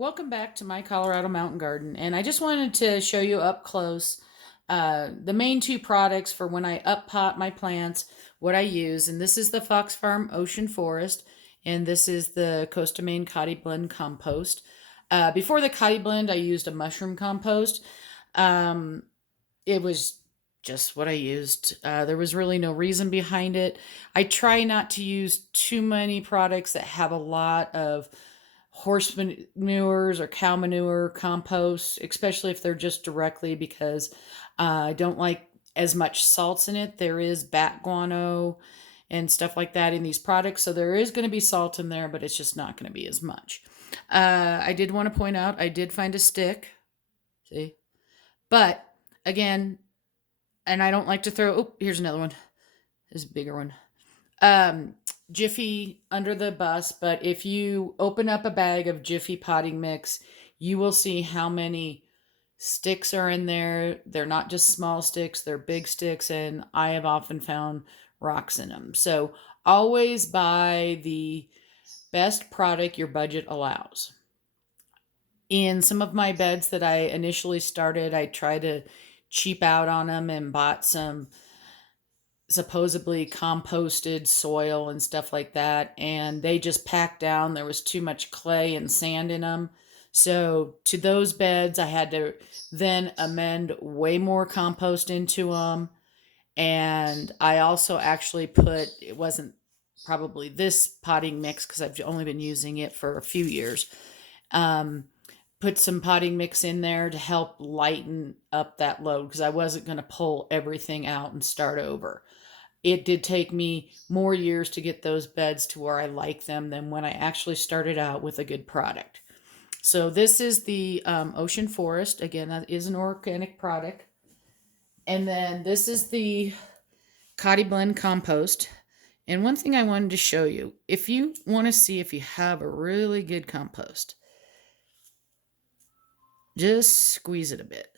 welcome back to my Colorado Mountain Garden. And I just wanted to show you up close the main two products for when I up pot my plants, what I use. And this is the Fox Farm Ocean Forest, and this is the Costa Maine Cotty Blend Compost. Before the Cotty Blend, I used a mushroom compost. Um, it was just what I used. There was really no reason behind it. I try not to use too many products that have a lot of horse manures or cow manure compost, especially if they're just directly, because I don't like as much salts in it. There is bat guano and stuff like that in these products. So there is going to be salt in there, but it's just not going to be as much. I did want to point out I did find a stick. See? But again, and I don't like to throw, oh, here's another one. This is a bigger one. um, Jiffy under the bus, but if you open up a bag of Jiffy potting mix, you will see how many sticks are in there. They're not just small sticks, they're big sticks, and I have often found rocks in them. So always buy the best product your budget allows. In some of my beds that I initially started, I tried to cheap out on them and bought some supposedly composted soil and stuff like that, and they just packed down. There was too much clay and sand in them. So to those beds I had to then amend way more compost into them. And I also actually put, it wasn't probably this potting mix because I've only been using it for a few years, um, put some potting mix in there to help lighten up that load because I wasn't going to pull everything out and start over. It did take me more years to get those beds to where I like them than when I actually started out with a good product. So this is the Ocean Forest. Again, that is an organic product. And then this is the Cotty Blend Compost. And one thing I wanted to show you, if you want to see if you have a really good compost, just squeeze it a bit.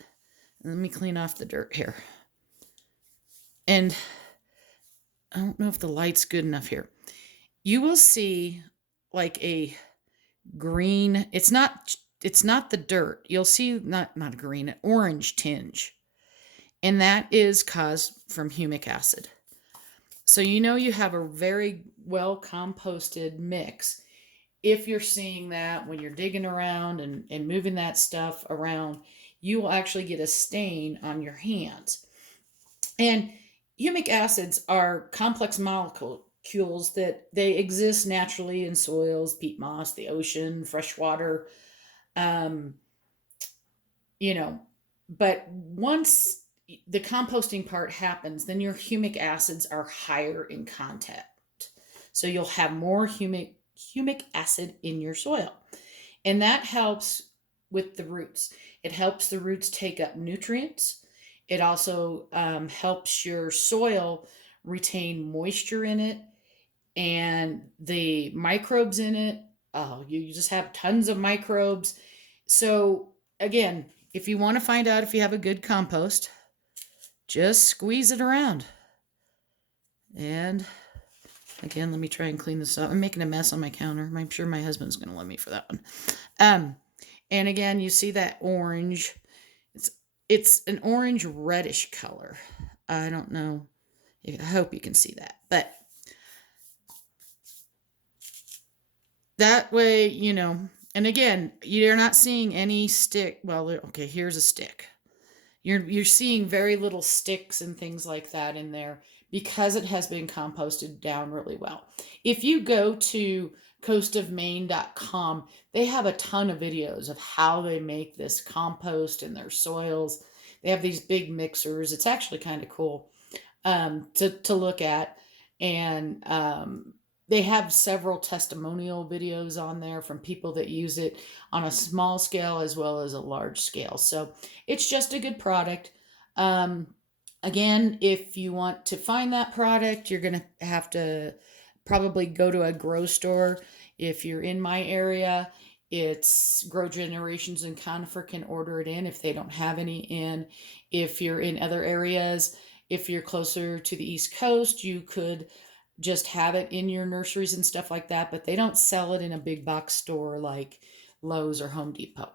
Let me clean off the dirt here. And I don't know if the light's good enough here. You will see like a green, it's not the dirt. You'll see not a green, an orange tinge. And that is caused from humic acid. So you have a very well composted mix if you're seeing that when you're digging around and moving that stuff around. You will actually get a stain on your hands. And humic acids are complex molecules that they exist naturally in soils, peat moss, the ocean, fresh water. Um, you know, but once the composting part happens, then your humic acids are higher in content. So you'll have more humic acid in your soil. And that helps with the roots. It helps the roots take up nutrients. It also helps your soil retain moisture in it and the microbes in it. Oh, you just have tons of microbes. So, again, if you want to find out if you have a good compost, just squeeze it around. And again, let me try and clean this up. I'm making a mess on my counter. I'm sure my husband's going to love me for that one. And again, you see that orange. It's an orange reddish color. I don't know. I hope you can see that. But that way, and again, you're not seeing any stick. Well, okay, here's a stick. You're seeing very little sticks and things like that in there because it has been composted down really well. If you go to coastofmaine.com, they have a ton of videos of how they make this compost in their soils. They have these big mixers. It's actually kind of cool to look at. And they have several testimonial videos on there from people that use it on a small scale as well as a large scale. So it's just a good product. Again, if you want to find that product, you're going to have to probably go to a grow store. If you're in my area, it's Grow Generations and Conifer can order it in if they don't have any in. If you're in other areas, if you're closer to the East Coast, you could just have it in your nurseries and stuff like that, but they don't sell it in a big box store like Lowe's or Home Depot.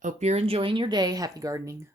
Hope you're enjoying your day. Happy gardening.